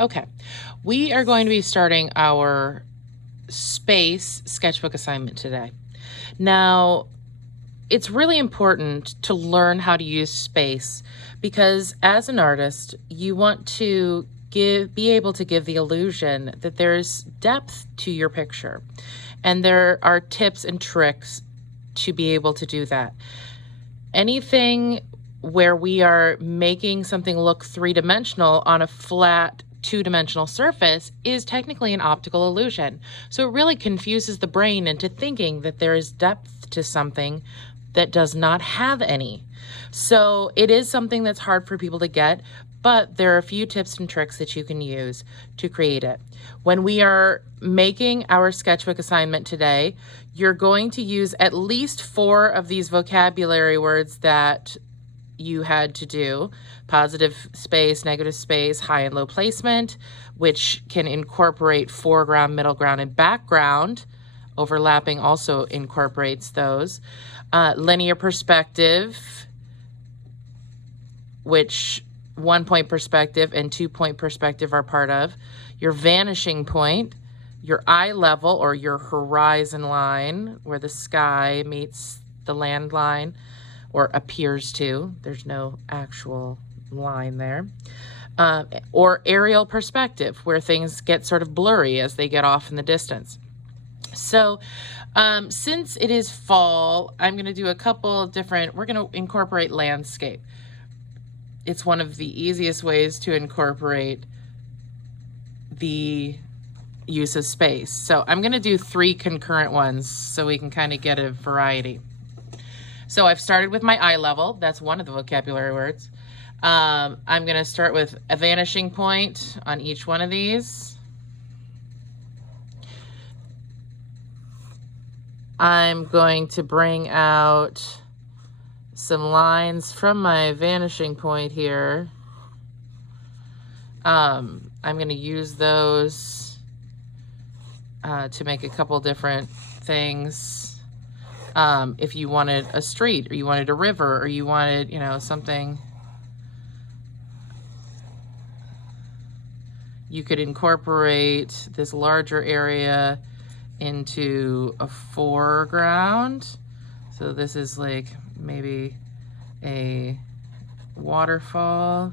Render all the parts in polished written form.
Okay, we are going to be starting our space sketchbook assignment today. Now, it's really important to learn how to use space because as an artist, you want to be able to give the illusion that there's depth to your picture. And there are tips and tricks to be able to do that. Anything where we are making something look three-dimensional on a flat two-dimensional surface is technically an optical illusion. So it really confuses the brain into thinking that there is depth to something that does not have any. So it is something that's hard for people to get, but there are a few tips and tricks that you can use to create it. When we are making our sketchbook assignment today, you're going to use at least 4 of these vocabulary words that you had to do: positive space, negative space, high and low placement, which can incorporate foreground, middle ground, and background. Overlapping also incorporates those. Linear perspective, which 1-point perspective and 2-point perspective are part of. Your vanishing point, your eye level or your horizon line, where the sky meets the land line, or appears to. There's no actual line there. Or aerial perspective, where things get sort of blurry as they get off in the distance. So since it is fall, I'm going to do a couple of different, we're going to incorporate landscape. It's one of the easiest ways to incorporate the use of space. So I'm going to do 3 concurrent ones so we can kind of get a variety. So I've started with my eye level. That's one of the vocabulary words. I'm going to start with a vanishing point on each one of these. I'm going to bring out some lines from my vanishing point here. I'm going to use those to make a couple different things. If you wanted a street, or you wanted a river, or you wanted, something, you could incorporate this larger area into a foreground. So this is like maybe a waterfall.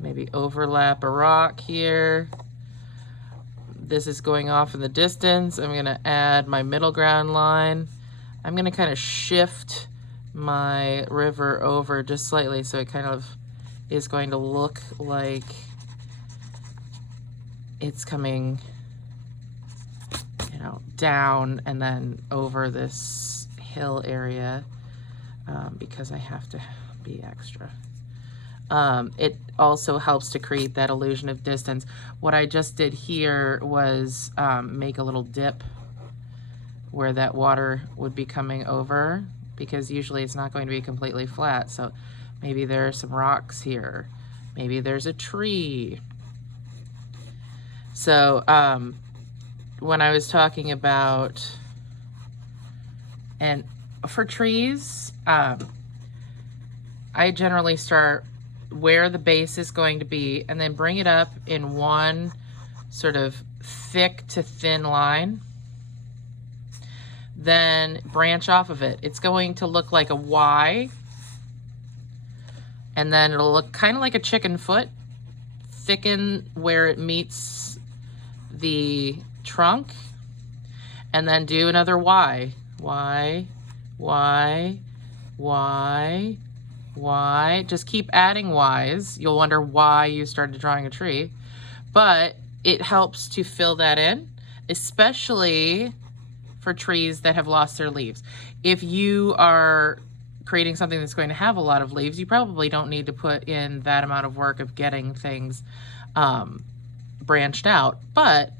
Maybe overlap a rock here. This is going off in the distance. I'm going to add my middle ground line. I'm going to kind of shift my river over just slightly so it kind of is going to look like it's coming, down and then over this hill area, because I have to be extra. It also helps to create that illusion of distance. What I just did here was make a little dip where that water would be coming over, because usually it's not going to be completely flat. So maybe there are some rocks here. Maybe there's a tree. So when I was talking about, and for trees, I generally start where the base is going to be and then bring it up in one sort of thick to thin line, then branch off of it. It's going to look like a Y, and then it'll look kind of like a chicken foot, thicken where it meets the trunk, and then do another Y, Y, Y, Y, Y. Just keep adding Y's. You'll wonder why you started drawing a tree, but it helps to fill that in, especially for trees that have lost their leaves. If you are creating something that's going to have a lot of leaves, you probably don't need to put in that amount of work of getting things branched out. But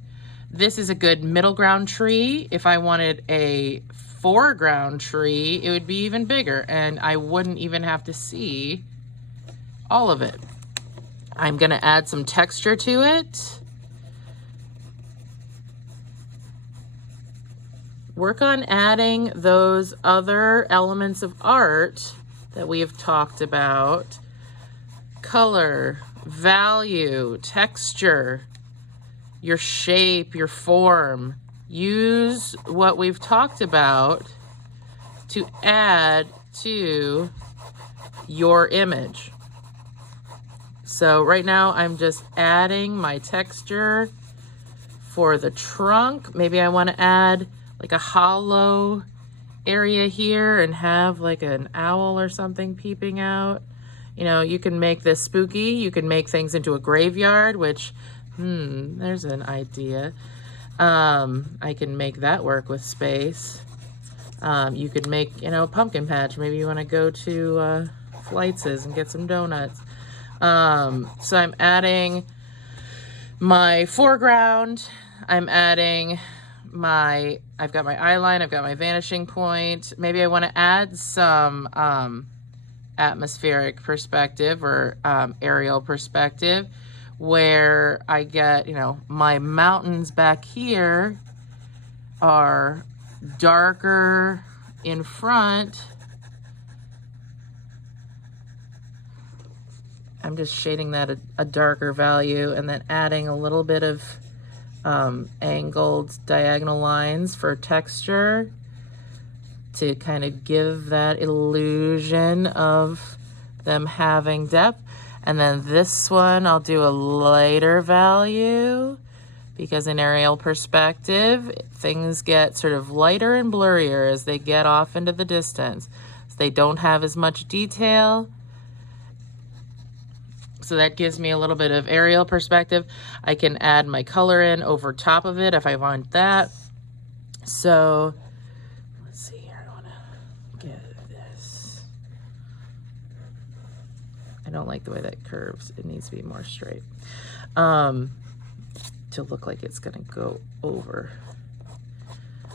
this is a good middle ground tree. If I wanted a foreground tree, it would be even bigger, and I wouldn't even have to see all of it. I'm going to add some texture to it. Work on adding those other elements of art that we have talked about color, value, texture, your shape, your form. Use what we've talked about to add to your image. So right now I'm just adding my texture for the trunk. Maybe I want to add like a hollow area here and have like an owl or something peeping out. You know, you can make this spooky. You can make things into a graveyard, which, there's an idea. I can make that work with space. You could make, you know, a pumpkin patch. Maybe you want to go to Flights's and get some donuts. So I'm adding my foreground. I'm adding I've got my eye line, I've got my vanishing point. Maybe I want to add some atmospheric perspective or aerial perspective where I get, you know, my mountains back here are darker in front. I'm just shading that a darker value and then adding a little bit of angled diagonal lines for texture to kind of give that illusion of them having depth. And then this one, I'll do a lighter value because in aerial perspective, things get sort of lighter and blurrier as they get off into the distance. So they don't have as much detail. So that gives me a little bit of aerial perspective. I can add my color in over top of it if I want that. So let's see here. I want to get this. I don't like the way that curves. It needs to be more straight to look like it's going to go over.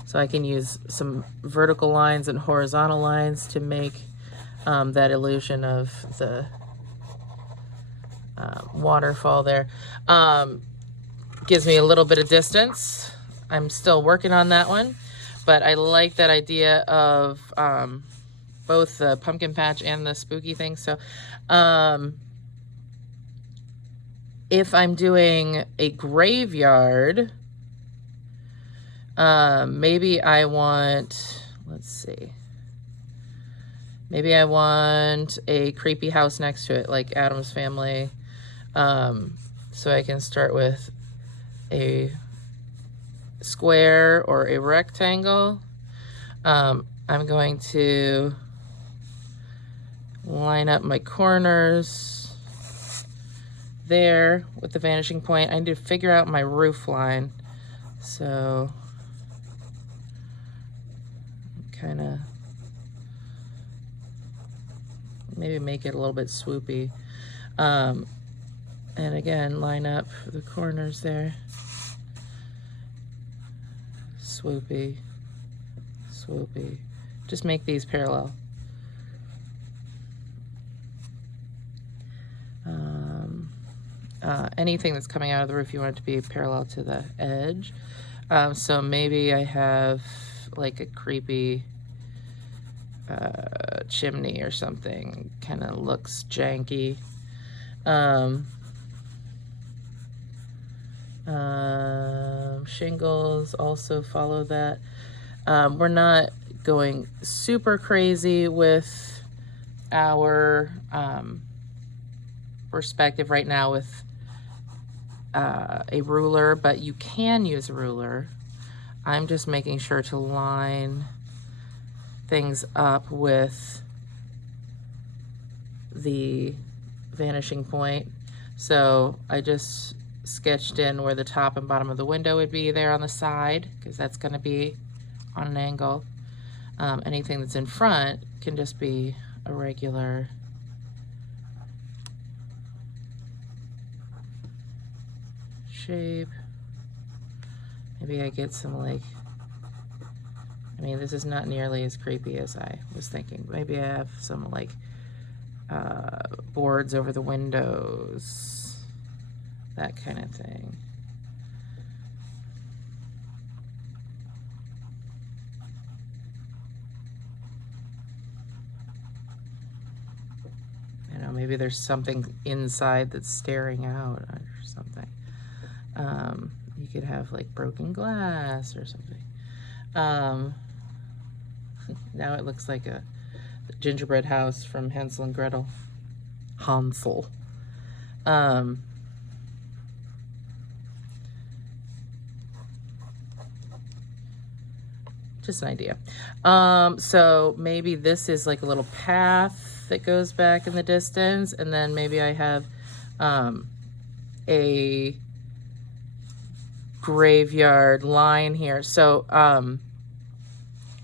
So I can use some vertical lines and horizontal lines to make that illusion of the waterfall there. Gives me a little bit of distance. I'm still working on that one, but I like that idea of both the pumpkin patch and the spooky thing. So if I'm doing a graveyard, maybe I want, let's see, maybe I want a creepy house next to it, like Addams Family. So I can start with a square or a rectangle. I'm going to line up my corners there with the vanishing point. I need to figure out my roof line. So kind of maybe make it a little bit swoopy. And again, line up the corners there. Swoopy, swoopy. Just make these parallel. Anything that's coming out of the roof, you want it to be parallel to the edge. So maybe I have like a creepy chimney or something. Kind of looks janky. Shingles also follow that. We're not going super crazy with our perspective right now with a ruler, but you can use a ruler. I'm just making sure to line things up with the vanishing point. So I just sketched in where the top and bottom of the window would be there on the side, because that's going to be on an angle. Anything that's in front can just be a regular shape. Maybe I get some like, I mean, this is not nearly as creepy as I was thinking. Maybe I have some like boards over the windows, that kind of thing. And know, maybe there's something inside that's staring out or something. You could have like broken glass or something. Now it looks like a gingerbread house from Hansel and Gretel. Hansel. Just an idea. So maybe this is like a little path that goes back in the distance, and then maybe I have a graveyard line here. So I'm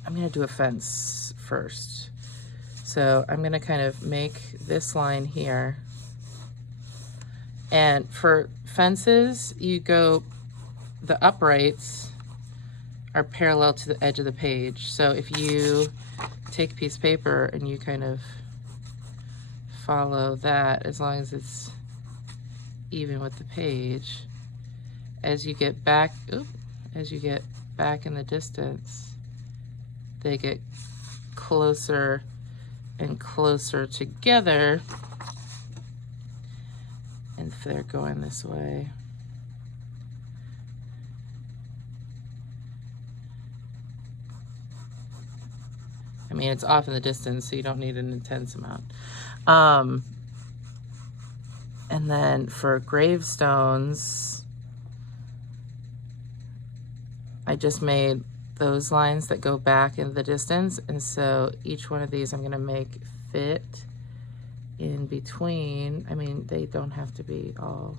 gonna do a fence first. So I'm gonna kind of make this line here. And for fences, you go, the uprights are parallel to the edge of the page. So if you take a piece of paper and you kind of follow that, as long as it's even with the page, as you get back, as you get back in the distance, they get closer and closer together. And if they're going this way, I mean, it's off in the distance, so you don't need an intense amount. And then for gravestones, I just made those lines that go back in the distance. And so each one of these I'm gonna make fit in between. I mean, they don't have to be all,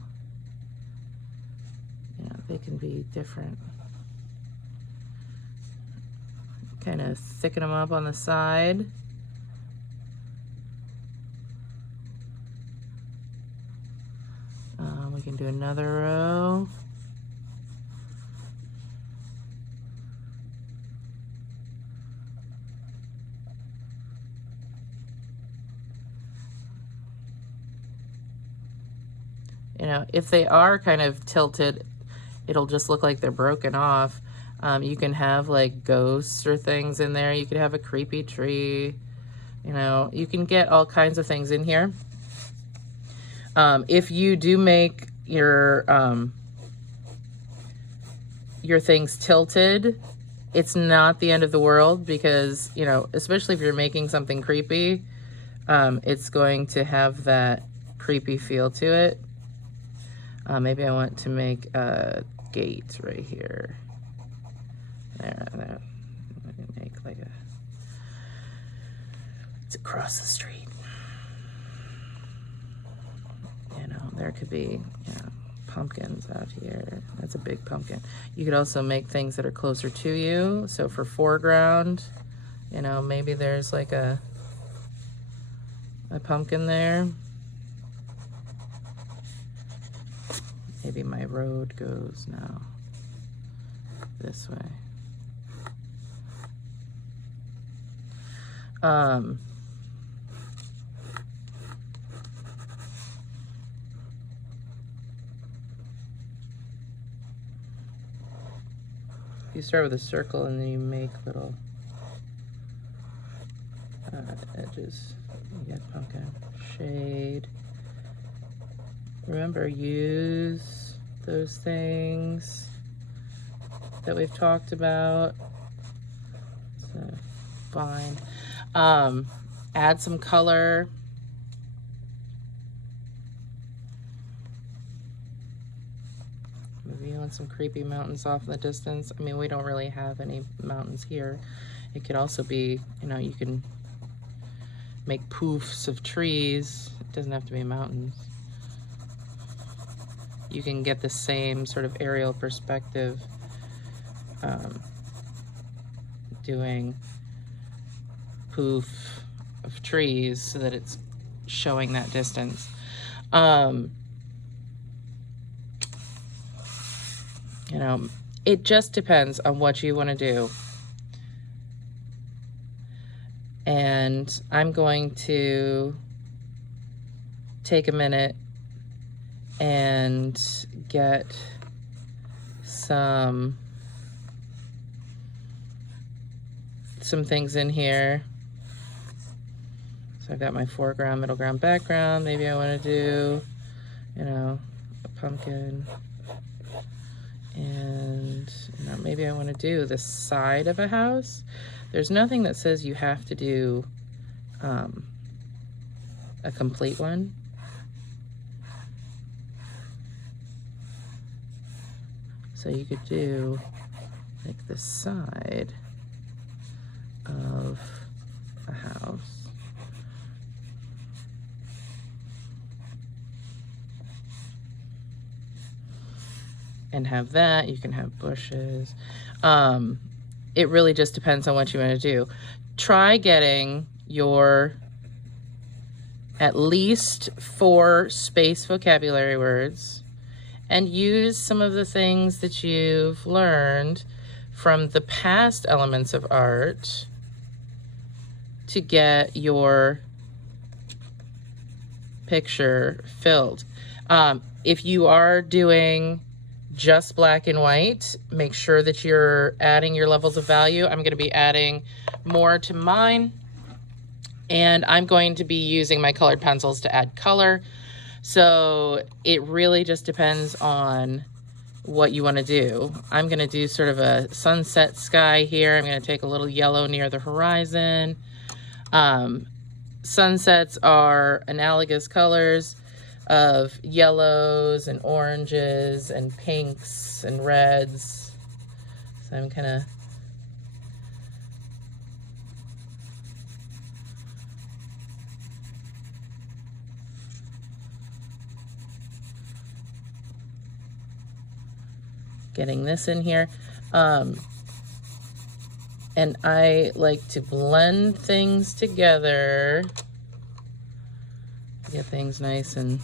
you know, they can be different. Kind of thicken them up on the side. We can do another row. You know, if they are kind of tilted, it'll just look like they're broken off. You can have like ghosts or things in there. You could have a creepy tree. You know, you can get all kinds of things in here. If you do make your things tilted, it's not the end of the world, because, you know, especially if you're making something creepy, it's going to have that creepy feel to it. Maybe I want to make a gate right here. There. I'm gonna make like it's across the street. You know, there could be, you know, pumpkins out here. That's a big pumpkin. You could also make things that are closer to you. So for foreground, you know, maybe there's like a pumpkin there. Maybe my road goes now this way. You start with a circle and then you make little edges. You get pumpkin shade. Remember, use those things that we've talked about. So, fine. Add some color. Maybe you want some creepy mountains off in the distance. I mean, we don't really have any mountains here. It could also be, you know, you can make poofs of trees. It doesn't have to be mountains. You can get the same sort of aerial perspective doing poof of trees so that it's showing that distance. You know, it just depends on what you want to do. And I'm going to take a minute and get some things in here. So So I've got my foreground, middle ground, background. Maybe I want to do, you know, a pumpkin. And, you know, maybe I want to do the side of a house. There's nothing that says you have to do a complete one. So you could do like the side of a house. And have that. You can have bushes. It really just depends on what you want to do. Try getting your at least 4 space vocabulary words and use some of the things that you've learned from the past elements of art to get your picture filled. If you are doing just black and white, make sure that you're adding your levels of value. I'm going to be adding more to mine, and I'm going to be using my colored pencils to add color. So it really just depends on what you want to do. I'm going to do sort of a sunset sky here. I'm going to take a little yellow near the horizon. Sunsets are analogous colors of yellows and oranges and pinks and reds. So I'm kind of getting this in here. And I like to blend things together, get things nice and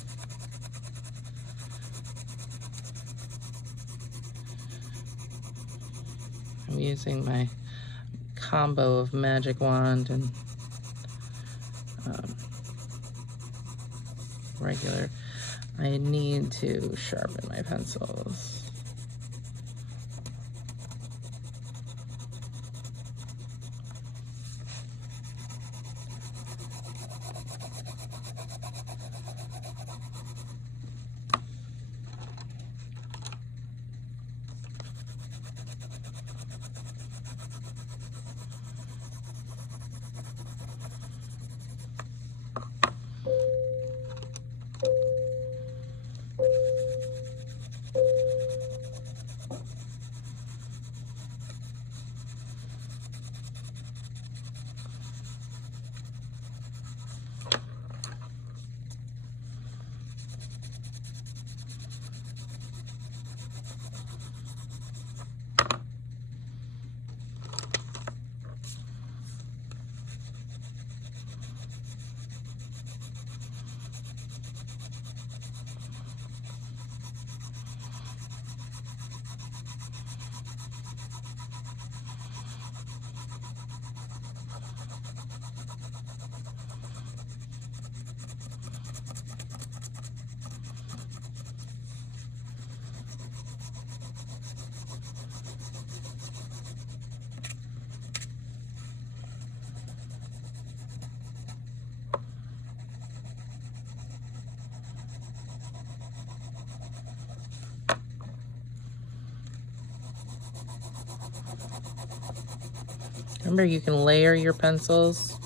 I'm using my combo of magic wand and regular. I need to sharpen my pencils. Remember, you can layer your pencils.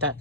That